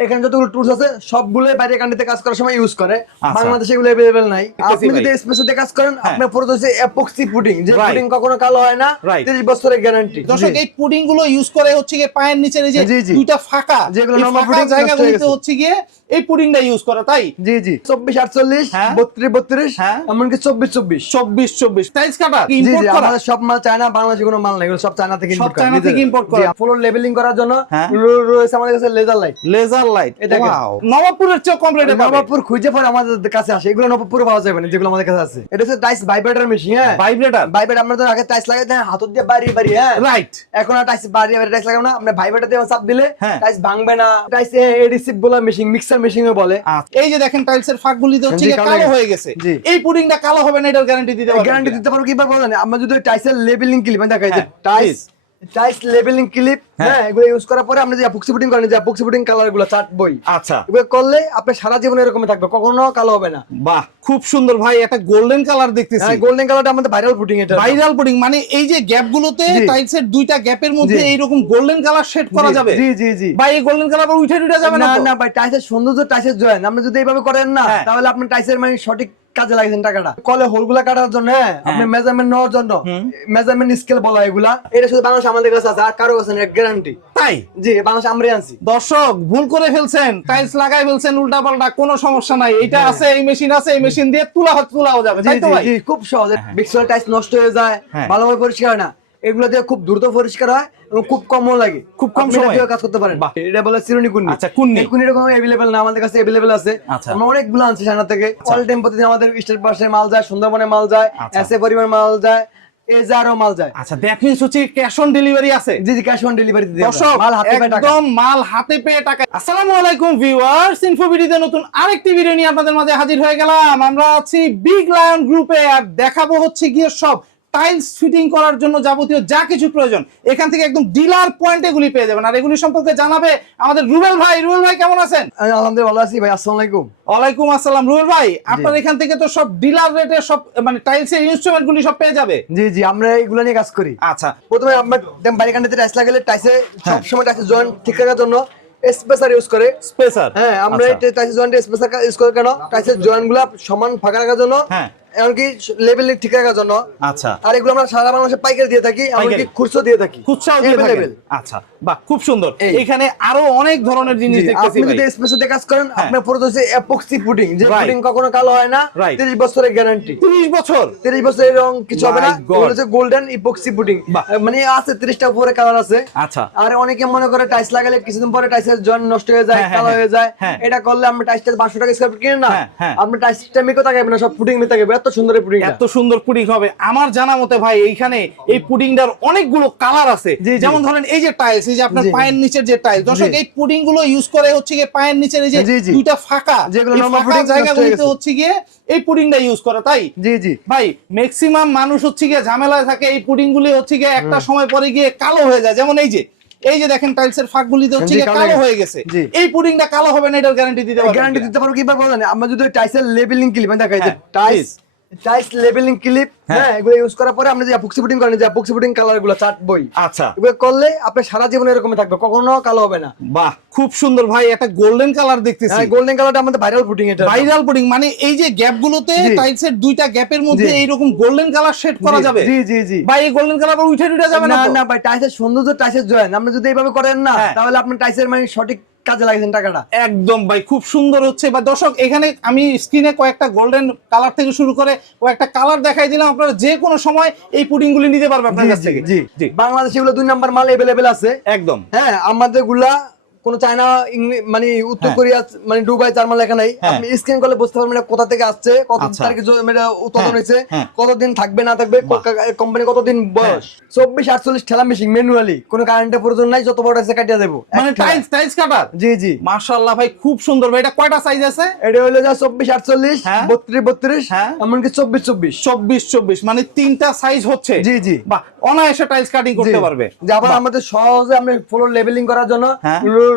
এখানে যতগুলো টুলস আছে সবগুলোই বাইরে কান্ট্রিতে কাজ করার সময় ইউজ করে। বাংলাদেশে এগুলো অ্যাভেলেবল নাই। আপনি যদি স্পেসে দিয়ে কাজ করেন আপনার পুরো হচ্ছে এপক্সি পুডিং যে পুডিং কখনো কালো হয় না 30 বছরের গ্যারান্টি দর্শক এই পুডিংগুলো ইউজ করে হচ্ছে গিয়ে পায়ের নিচে এই যে দুইটা ফাঁকা যেগুলো নরমাল পুডিং জায়গাগুলোতে হচ্ছে গিয়ে এই পুডিংটা ইউজ করে তাই? জি জি। 24 48 32 32 এমনকি 24 24 24 24 সাইজ কাটা জি জি আমাদের সব মাল চায়না বাংলাদেশে কোনো মাল নাই এগুলো সব চায়না থেকে ইম্পোর্ট করা। চায়না থেকে ইম্পোর্ট করা। ফ্লোর লেভেলিং করার জন্য হ্যাঁ। রয়েছে আমাদের কাছে লেজার লাইট লেজার লাইট নবাবপুরের চেয়ে কমপ্লিট নবাবপুর খুঁজে পরে আমাদের কাছে আসে এগুলো নবাবপুরে পাওয়া যাবে না যেগুলো আমাদের কাছে আছে। এটা হচ্ছে টাইস ভাইব্রেটর মেশিন হ্যাঁ? ভাইব্রেটার আমরা তো আগে টাইস লাগাই হাত দিয়ে বাড়ি বাড়ি হ্যাঁ? রাইট এখন আর টাইস বাড়ি বাড়ি টাইস লাগাবো না আমরা ভাইব্রেটর দিয়ে চাপ দিলে। টাইস ভাঙবে না। টাইস এডিসিভ বলা মেশিন মিক্সার মেশিন বলে। এই যে দেখেন টাইলসের ফাঁকগুলিতে হচ্ছে জি, গিয়ে কালো কালো হয়ে গেছে। এই পুডিংটা কালো হবে না এটার গ্যারান্টি দিতে গ্যারান্টি দিতে পারব কীভাবে বলেন? আমরা যদি টাইসের লেবেলিং ক্লিপ দেখাই টাইস। টাইস লেবেলিং ক্লিপ হ্যাঁ। হ্যাঁ এগুলো ইউজ করার পরে আমরা যে করেন যে কালারগুলো চার্ট বই। আচ্ছা। এগুলো করলে আপনি সারা জীবন এরকম থাকবে কখনো কালো হবে না। বাহ খুব সুন্দর ভাই একটা গোল্ডেন কালার দেখতেছি। হ্যাঁ গোল্ডেন কালারটা আমাদের ভাইরাল পুটিং এটা। ভাইরাল পুডিং মানে এই যে গ্যাপ গুলোতে। টাইলসের দুইটা গ্যাপের মধ্যে। এইরকম গোল্ডেন কালার শেড করা যাবে? জি জি জি। বা এই গোল্ডেন কালার উঠে উঠে যাবে না না ভাই টাইসের সৌন্দর্য টাইসের জয়েন আপনি যদি এইভাবে করেন না হ্যাঁ। তাহলে আপনি টাইসের মানে সঠিক কাজে লাগছেন টাকাটা। কলে হোলগুলা কাটার জন্য হ্যাঁ আপনি মেজারমেন্ট নেওয়ার জন্য। মেজারমেন্ট স্কেল বলা এগুলা। এটা শুধু বাংলাদেশ আমাদের কাছে আছে আর কারও কাছে গ্যারান্টি তাই? জি বাংলাদেশ আমরাই আনছি। দর্শক ভুল করে ফেলছেন টাইলস লাগাই ফেলছেন উল্টা পাল্টা কোনো সমস্যা নাই। এটা আছে এই মেশিন আছে এই মেশিন দিয়ে তুলা তোলাও তুলাও যাবে তাই তো ভাই? খুব সহজে। বিক্সেল টাইলস নষ্ট হয়ে যায় হ্যাঁ। ভালোভাবে পরিষ্কার হয় না। এগুলো দিয়ে খুব দ্রুত পরিষ্কার হয় এবং খুব কমও লাগে খুব কম সময়ে। কাজ করতে পারেন। এটা বলে চিরুনি কুন্নি আচ্ছা, কুন্নি। এই কুন্নিটা কোনো অ্যাভেলেবেল না আমাদের কাছে অ্যাভেলেবেল আছে আচ্ছা। আমরা অনেকগুলো আনছি সানা থেকে অল টাইম প্রতিদিন আমাদের স্টেট পাশে মাল যায় সুন্দরবনে মাল যায় আচ্ছা। এসে পরিমাণ মাল যায় এজারও মাল যায় আচ্ছা দ্যাট মিন্স হচ্ছে ক্যাশ অন ডেলিভারি আছে জি জি ক্যাশ অন ডেলিভারি। মাল হাতে পায় টাকা একদম মাল হাতে পেয়ে টাকা আসসালামু আলাইকুম ভিউয়ার্স ইনফোভিডিতে নতুন আরেকটি ভিডিও নিয়ে আপনাদের মাঝে হাজির হয়ে গেলাম আমরা আছি বিগ লায়ন গ্রুপে আর দেখাবো হচ্ছে গিয়ে সব টাইলস ফিটিং করার জন্য যাবতীয় যা কিছু প্রয়োজন এখান থেকে একদম ডিলার পয়েন্ট এগুলি পেয়ে যাবেন। আর এগুলি সম্পর্কে জানাবে আমাদের রুবেল ভাই। রুবেল ভাই কেমন আছেন? আলহামদুলিল্লাহ ভালো আছি ভাই আসসালামু আলাইকুম। ওয়ালাইকুম আসসালাম। রুবেল ভাই আপনার এখান থেকে তো সব ডিলার রেটে সব মানে টাইলস এর ইনস্ট্রুমেন্ট গুলি সব পেয়ে যাবে? জি জি আমরা এগুলো নিয়ে কাজ করি। আচ্ছা। প্রথমে আমরা বাড়ি কান্ডিতে টাইলস লাগালে টাইসে হ্যাঁ। সবসময় টাইসে জয়েন্ট ঠিক রাখার জন্য স্পেসার ইউজ করে। স্পেসার হ্যাঁ আমরা টাইসের জয়েন্ট স্পেসার ইউজ করে কেন? টাইসের জয়েন্টগুলা সমান ফাঁকা রাখার জন্য হ্যাঁ। এমনকি লেভেল ঠিক রাখার জন্য। আচ্ছা। আর এগুলো আমরা সারা বাংলাদেশে পাইকারি দিয়ে থাকি এমনকি? খুচরো দিয়ে থাকি। খুচরাও দিয়ে থাকেন? আচ্ছা বাহ খুব সুন্দর। এখানে আরও অনেক ধরনের জিনিস দেখতেছি আপনি যদি কাজ করেন হ্যাঁ। আপনার পুরো হচ্ছে এপক্সি পুডিং যে. পুডিং কখনো কালো হয় না 30 বছরের গ্যারান্টি 30 বছর? 30 বছরের রং কিছু হবে না। হচ্ছে গোল্ডেন ইপক্সি পুডিং মানে আছে 30টা উপরে কালার আছে। আচ্ছা। আর অনেকে মনে করে টাইস লাগালে কিছুদিন পরে টাইসের জয়েন্ট নষ্ট হয়ে যায় হ্যাঁ, হ্যাঁ, কালো হ্যাঁ। যায়। এটা করলে আমরা টাইসটা 500 টাকা স্কয়ার ফিট কিনে না। আমরা টাইসটা মেকো তাকাবে না সব পুডিং মে তাকাবে এত সুন্দর পুডিংটা এত সুন্দর পুডিং হবে। আমার জানা মতে ভাই এইখানে এই পুডিংটার অনেকগুলো কালার আছে। যেমন ধরেন এই যে টাইলস এই যে আপনার পায়ের নিচের যে টাইলস দর্শক এই পুডিংগুলো ইউজ করে হচ্ছে গিয়ে পায়ের নিচের এই যে। দুইটা ফাঁকা যেগুলো ফাঁকা জায়গাগুলোতে হচ্ছে গিয়ে এই পুডিংটা ইউজ করে তাই? জি জি। ভাই ম্যাক্সিমাম মানুষ হচ্ছে গিয়ে ঝামেলায় থাকে এই পুডিং গুলি হচ্ছে গিয়ে একটা সময় পরে গিয়ে কালো হয়ে যায়। যেমন এই যে এই যে দেখেন টাইলসের ফাঁকগুলিতে হচ্ছে জি, গিয়ে কালো হয়ে গেছে। এই পুডিংটা কালো হবে না এটার গ্যারান্টি দিতে পারবেন গ্যারান্টি দিতে পারব কীভাবে বলেন আমরা যদি টাইসের লেবেলিং ক্লিপ দেখাই যে হ্যাঁ, টাইস লেবেলিং ক্লিপ হ্যাঁ। হ্যাঁ এগুলো ইউজ করার পরে আমরা যে করেন যে কালারগুলো বই আচ্ছা এগুলো করলে আপনি সারা জীবন এরকম থাকবে কখনো কালো হবে না বাহ খুব সুন্দর ভাই একটা গোল্ডেন কালার দেখতেছি হ্যাঁ গোল্ডেন কালারটা আমাদের ভাইরাল পুডিং এটা ভাইরাল পুডিং মানে এই যে গ্যাপ গুলোতে। টাইলসের দুইটা গ্যাপের মধ্যে। এইরকম গোল্ডেন কালার শেড করা যাবে জি জি জি বা এই গোল্ডেন কালার উঠে উঠে যাবে না? না ভাই টাইসের সৌন্দর্য টাইসের জয়েন আপনি যদি এইভাবে করেন না হ্যাঁ। তাহলে আপনি টাইসের মানে সঠিক কাজে লাগিয়েছেন টাকাটা? একদম ভাই খুব সুন্দর হচ্ছে। বা দর্শক এখানে আমি স্ক্রিনে কয়েকটা গোল্ডেন কালার থেকে শুরু করে কয়েকটা কালার দেখাই দিলাম। আপনারা যে কোনো সময় এই পুডিং গুলি নিতে পারবে আপনার কাছ থেকে। জি জি। বাংলাদেশে এগুলো দুই নাম্বার মাল এভেলেবেল আছে। একদম। হ্যাঁ আমাদেরগুলা কোন চায়না মানে উত্তর হ্যাঁ। কোরিয়া মানে দুবাই জার্মান লেখা নাই। হ্যাঁ। আপনি স্ক্যান করলে বুঝতে পারবেন এটা কোথা থেকে আসছে কত আচ্ছা। তারিখে জ- মানে উৎপাদন হ্যাঁ, হয়েছে হ্যাঁ। কতদিন থাকবে না থাকবে কোম্পানি কতদিন বয়স? চব্বিশ আটচল্লিশ ঠেলা মেশিন ম্যানুয়ালি কোনো কারেন্টের প্রয়োজন নাই যত বড় আছে কাটিয়ে দেবো। মানে টাইলস টাইলস কাটার জি জি। মাশাআল্লাহ ভাই খুব সুন্দর ভাই। এটা কয়টা সাইজ আছে? এটা হলো যা চব্বিশ আটচল্লিশ। বত্রিশ বত্রিশ। এমনকি চব্বিশ চব্বিশ। চব্বিশ চব্বিশ। মানে তিনটা সাইজ হচ্ছে? জি জি। বাহ অনায়াসে টাইলস কাটিং করতে পারবে। যে আবার আমাদের সহজে আমরা ফ্লোর লেভেলিং করার জন্য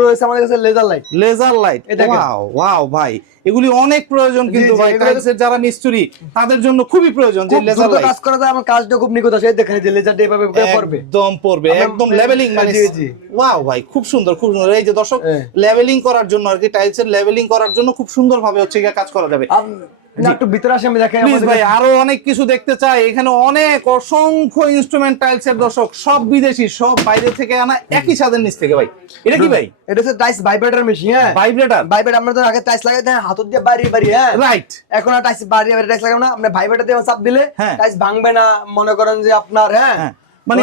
রয়েছে আমাদের কাছে laser light laser light wow wow ভাই। এগুলি অনেক প্রয়োজন কিন্তু ভাই টাইলসের যারা মিস্ত্রি তাদের জন্য খুবই প্রয়োজন যে খুব লেজার লাইট কাজ করা যায় আমার কাজটা খুব নিখুঁত আছে। দেখেন যে এভাবে করে পড়বে। একদম পড়বে একদম লেভেলিং মানে। ওয়াও ভাই খুব সুন্দর খুব সুন্দর। এই যে দর্শক হ্যাঁ। লেভেলিং করার জন্য আর কি টাইলসের লেভেলিং করার জন্য খুব সুন্দর ভাবে হচ্ছে কাজ করা যাবে। না, একটু ভিতরে আসে আমি দেখাই প্লিজ ভাই আরও অনেক কিছু দেখতে চাই। এখানে অনেক অসংখ্য ইনস্ট্রুমেন্ট টাইলসের দর্শক সব বিদেশি সব বাইরে থেকে আনা একই ছাদের নিচ থেকে ভাই। এটা কি ভাই? এটা হচ্ছে টাইস ভাইব্রেটর মেশিন হ্যাঁ। ভাইব্রেটার ভাইব্রেট আমরা তো আগে টাইস লাগাই দেন হাত দিয়ে বাড়ি বাড়ি হ্যাঁ। রাইট এখন আর টাইস বাড়ি বাড়ি টাইস লাগাবো না আপনি ভাইব্রেটর দিয়ে চাপ দিলে হ্যাঁ। ভাঙবে না মনে করেন যে আপনার হ্যাঁ। হ্যাঁ, মানে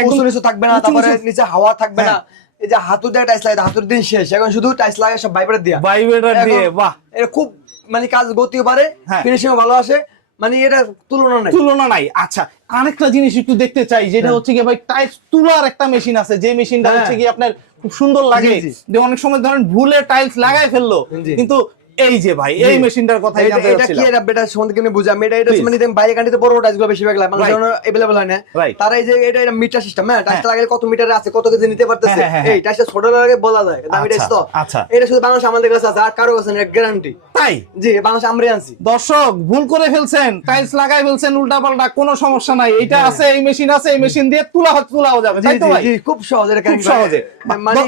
একদম উঁচু থাকবে না তারপরে নিচে। হাওয়া থাকবে না। হ্যাঁ। এই যে হাতু দিয়ে টাইস লাগাই হাতুর দিন শেষ। এখন শুধু টাইস লাগাই সব দিয়া। ভাইব্রেটার দিয়ে বাহ। এটা খুব মানে কাজ গতিও পারে হ্যাঁ। ফিনিশিং ভালো আসে মানে এটা তুলনা নাই তুলনা নাই আচ্ছা আরেকটা জিনিস একটু দেখতে চাই যেটা হ্যাঁ। হচ্ছে কি ভাই টাইলস তুলার একটা মেশিন আছে যে মেশিনটা হ্যাঁ। হচ্ছে কি আপনার খুব সুন্দর লাগে। যে অনেক সময় ধরেন ভুলে টাইলস লাগায় ফেলল কিন্তু এই যে ভাই এই জি। মেশিনটার কথাই এটা জানতে এটা কি চাচ্ছিলাম এটা বেটা সম্বন্ধে কেমনি বুঝি আমি এটা এটা Please. মানে দেখেন বাইরে কান্ট্রিতে বড় টাইস গুলো বেশিরভাগ লাগে Right. মানে अवेलेबल হয় না Right. তারা এই যে এটা এটা মিটার সিস্টেম হ্যাঁ টাইসটা হ্যাঁ। লাগালে কত মিটারে আছে কত কেজি নিতে পারতেছে হ্যাঁ, হ্যাঁ, হ্যাঁ। এই টাইসটা ছোট লাগে বলা যায় দামি আচ্ছা, টাইস তো আচ্ছা। এটা শুধু বাংলাদেশ আমাদের কাছে আছে আর কারো কাছে না গ্যারান্টি তাই জি বাংলাদেশ আমরাই আনছি দর্শক ভুল করে ফেলছেন টাইলস লাগাই ফেলছেন উল্টা পাল্টা কোনো সমস্যা নাই এইটা আছে এই মেশিন আছে এই মেশিন দিয়ে তুলা হাত তুলাও যাবে জি তাই তো জি ভাই জি খুব সহজ এটা খুব সহজে। মানে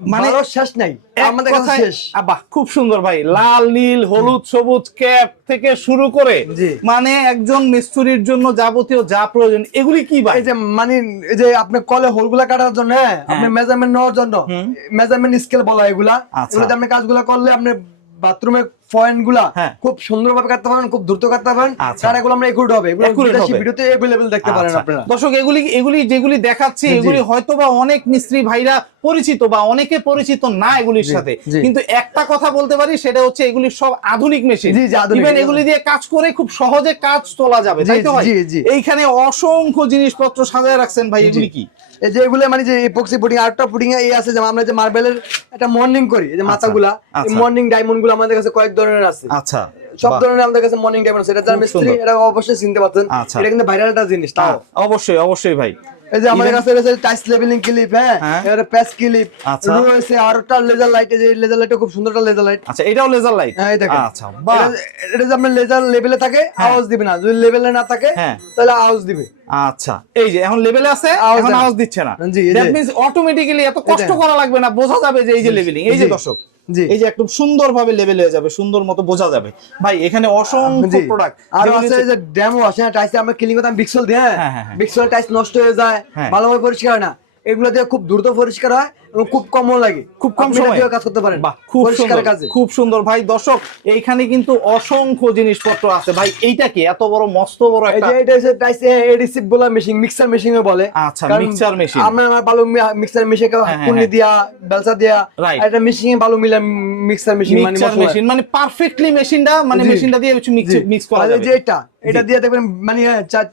মানে- শেষ নাই আমাদের কাছে শেষ। আবাহ, খুব সুন্দর ভাই লাল নীল হলুদ সবুজ ক্যাপ থেকে শুরু করে মানে একজন মিস্ত্রির জন্য যাবতীয় যা প্রয়োজন এগুলি কি ভাই? এই যে মানে এই যে আপনি কলে হোলগুলা কাটার জন্য হ্যাঁ আপনি মেজারমেন্ট নেওয়ার জন্য মেজারমেন্ট স্কেল বলা এগুলা আচ্ছা। এগুলোতে আপনি কাজগুলা করলে আপনি বাথরুমের পয়েন্ট গুলা হ্যাঁ। খুব সুন্দরভাবে কাটতে পারেন খুব দ্রুত কাটতে পারেন আচ্ছা। কারণ এগুলো আমরা একুরেট হবে এগুলো Accurate বিদেশি হবে। ভিডিওতে अवेलेबल দেখতে পারেন আচ্ছা। আপনারা দর্শক এগুলি এগুলি যেগুলি দেখাচ্ছি জি। এগুলি হয়তো বা অনেক মিস্ত্রি ভাইরা পরিচিত বা অনেকে পরিচিত না এগুলির জি, সাথে জি। কিন্তু একটা কথা বলতে পারি সেটা হচ্ছে এগুলি সব আধুনিক মেশিন জি, জি, আধুনিক। ইভেন এগুলি দিয়ে কাজ করে খুব সহজে কাজ তোলা যাবে জি, তাই তো ভাই জি, জি। এইখানে অসংখ্য জিনিসপত্র সাজায় রাখছেন ভাই এগুলি কি এই যে এগুলো মানে যে এপক্সি পুডিং আরেকটা পুডিং এই আছে যে আমরা যে মার্বেলের একটা মর্নিং করি এই যে মাথাগুলা আচ্ছা। মর্নিং ডায়মন্ড গুলো আমাদের কাছে কয়েক ধরনের আছে। আচ্ছা। সব ধরনের আমাদের কাছে মর্নিং ডায়মন্ড আছে। এটা যারা মিস্ত্রি এটা অবশ্যই চিনতে আচ্ছা। এটা কিন্তু ভাইরাল একটা জিনিস তাও। হ্যাঁ, অবশ্যই অবশ্যই ভাই। এই যে আমাদের কাছে রয়েছে টাইস লেভেলিং ক্লিপ হ্যাঁ? হ্যাঁ। এবারে প্যাচ ক্লিপ আচ্ছা। রয়েছে আর একটা লেজার লাইট যে লেজার লাইটটা খুব সুন্দর একটা লেজার লাইট আচ্ছা এটাও লেজার লাইট হ্যাঁ দেখেন। আচ্ছা বাহ। এটা- এটা যে আপনার লেজার লেভেলে থাকে আওয়াজ দিবে না। যদি লেভেলে না থাকে হ্যাঁ। তাহলে আওয়াজ দিবে। আচ্ছা এই যে এখন লেভেলে আছে এখন আওয়াজ দিচ্ছে না। দ্যাট মিন্স অটোমেটিক্যালি এত কষ্ট করা লাগবে না বোঝা যাবে যে এই যে লেভেলিং এই যে। দর্শক। এই যে একদম সুন্দরভাবে লেভেল হয়ে যাবে সুন্দর মতো বোঝা যাবে ভাই এখানে অসংখ্য। প্রোডাক্ট আর আছে যে ডেমো আছে হ্যাঁ টাইসে আমরা ক্লিন করতাম বিক্সল দিয়ে হ্যাঁ, হ্যাঁ, হ্যাঁ। বিক্সল টাইস নষ্ট হয়ে যায় হ্যাঁ। ভালোভাবে পরিষ্কার হয় না এগুলো দিয়ে খুব দ্রুত পরিষ্কার হয় খুব কমও লাগে খুব কম আপনি এটা সময়ে দিয়েও কাজ করতে পারেন বাহ খুব সুন্দর পরিষ্কারের কাজে খুব সুন্দর ভাই দর্শক এইখানে কিন্তু অসংখ্য জিনিসপত্র আছে ভাই এইটা কি এত বড় মস্ত বড় এই একটা যে এটা হচ্ছে টাইস এডিসিভ বলা মেশিন মিক্সার মেশিন বলে আচ্ছা, কারণ mixer machine। আমরা আমার ভালো মিক্সার মেশিন হ্যাঁ, কুন্নি হ্যাঁ। দিয়া বেলসা দিয়া Right. এটা মেশিন ভালো মিলা মিক্সার মেশিন মানে মিক্সার মশলা। মেশিন মানে পারফেক্টলি মেশিনটা মানে জি। মেশিনটা দিয়ে মিক্স জি। মিক্স করা আর এই যাবে যে এটা এটা দিয়ে দেখবেন মানে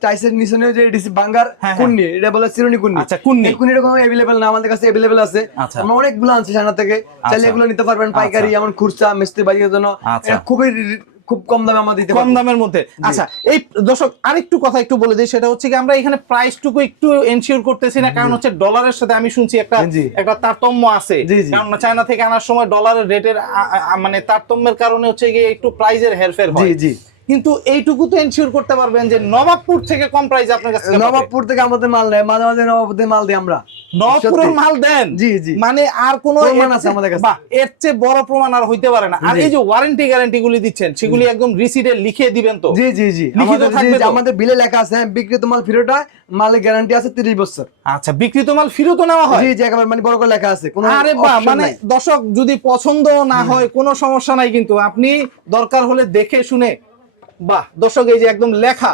টাইসের নিচে যে এডিসি বাঙ্গার হ্যাঁ, হ্যাঁ। কুন্নি এটা বলে চিরুনি কুন্নি আচ্ছা, কুন্নি। এই কুন্নিটা কোনো अवेलेबल না আমাদের কাছে अवेलेबल আছে আচ্ছা। আমরা অনেকগুলো আনছি সানা থেকে চাইলে আচ্ছা। এগুলো নিতে পারবেন পাইকারি আচ্ছা। এমন খুচরা মিস্ত্রি বাড়ির জন্য আচ্ছা। খুবই খুব কম দামে আমরা দিতে কম দামের মধ্যে আচ্ছা এই দর্শক আরেকটু কথা একটু বলে দিই সেটা হচ্ছে কি আমরা এখানে প্রাইসটুকু একটু এনশিওর করতেছি না কারণ হচ্ছে ডলারের সাথে আমি শুনছি একটা। একটা তারতম্য আছে। কারণ চায়না থেকে আনার সময় ডলারের রেটের মানে তারতম্যের কারণে হচ্ছে গিয়ে একটু প্রাইজের হেরফের জি জি কিন্তু এইটুকু তো এনশিওর করতে পারবেন যে নবাবপুর থেকে কম প্রাইস আপনার কাছে নবাবপুর থেকে আমাদের মাল নেয় মাঝে মাঝে নবাবপুর মাল দিই আমরা। নবাবপুরের মাল দেন? জি, জি। মানে আর কোন প্রমাণ আছে আমাদের কাছে। এর চেয়ে বড় প্রমাণ আর হইতে পারে না। আর এই যে ওয়ারেন্টি গ্যারান্টি গুলি দিচ্ছেন সেগুলি একদম রিসিটে লিখে দিবেন তো? জি জি জি। লিখিত থাকবে আমাদের বিলে লেখা আছে হ্যাঁ বিক্রিত মাল ফেরত মালের গ্যারান্টি আছে 30 বছর। আচ্ছা বিক্রিত মাল ফিরত নেওয়া হয়? জি জি একেবারে মানে বড় করে লেখা আছে কোনো আরে বাহ মানে। দর্শক যদি পছন্দ না হয় কোনো সমস্যা নাই কিন্তু। আপনি দরকার হলে দেখে শুনে বাহ দর্শক এই যে একদম লেখা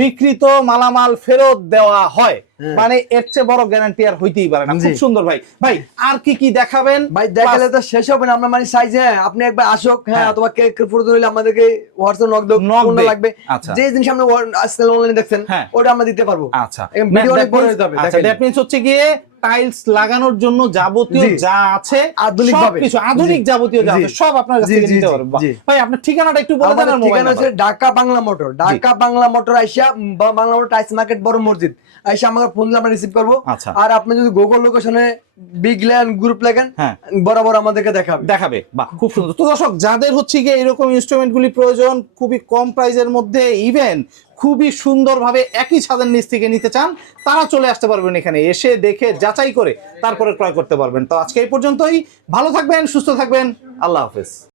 বিকৃত মালামাল ফেরত দেওয়া হয়। হ্যাঁ। মানে এর চেয়ে বড় গ্যারান্টি আর হইতেই পারে না। খুব সুন্দর ভাই। ভাই আর কি কি দেখাবেন? ভাই দেখালে তো শেষ হবে না। আমরা মানে সাইজ হ্যাঁ আপনি একবার আসুক হ্যাঁ হ্যাঁ। অথবা কেক প্রয়োজন হলে আমাদেরকে হোয়াটসঅ্যাপ নক দাও কোনটা লাগবে। আচ্ছা। যে জিনিস আপনি আজকাল অনলাইনে দেখছেন হ্যাঁ। ওটা আমরা দিতে পারব। আচ্ছা। ভিডিও অনেক বড় হয়ে যাবে আচ্ছা দ্যাট মিন্স হচ্ছে গিয়ে টাইলস লাগানোর জন্য যাবতীয় যা আছে আধুনিকভাবে। সবকিছু আধুনিক যাবতীয় যা আছে সব আপনার কাছ থেকে নিতে পারবেন ভাই আপনার ঠিকানাটা একটু বলে দেন ঠিকানা হচ্ছে ঢাকা বাংলা মোটর। ঢাকা বাংলা মোটর আইসা বাংলা মোটর টাইলস মার্কেট বড় মসজিদ। আইসা আমাকে ফোন দিলে আমরা রিসিভ করব। আচ্ছা। আর আপনি যদি গুগল লোকেশনে বিগ ল্যান্ড গ্রুপ লেখেন। বরাবর আমাদেরকে দেখাবে। দেখাবে। বাহ খুব সুন্দর। তো দর্শক যাদের হচ্ছে গিয়ে এরকম ইনস্ট্রুমেন্ট গুলি প্রয়োজন খুবই কম প্রাইজের মধ্যে ইভেন খুবই সুন্দরভাবে একই ছাদের নিচ থেকে নিতে চান, তারা চলে আসতে পারবেন এখানে। এসে দেখে যাচাই করে তারপরে ক্রয় করতে পারবেন। তো আজকে এই পর্যন্তই। ভালো থাকবেন, সুস্থ থাকবেন। আল্লাহ হাফেজ।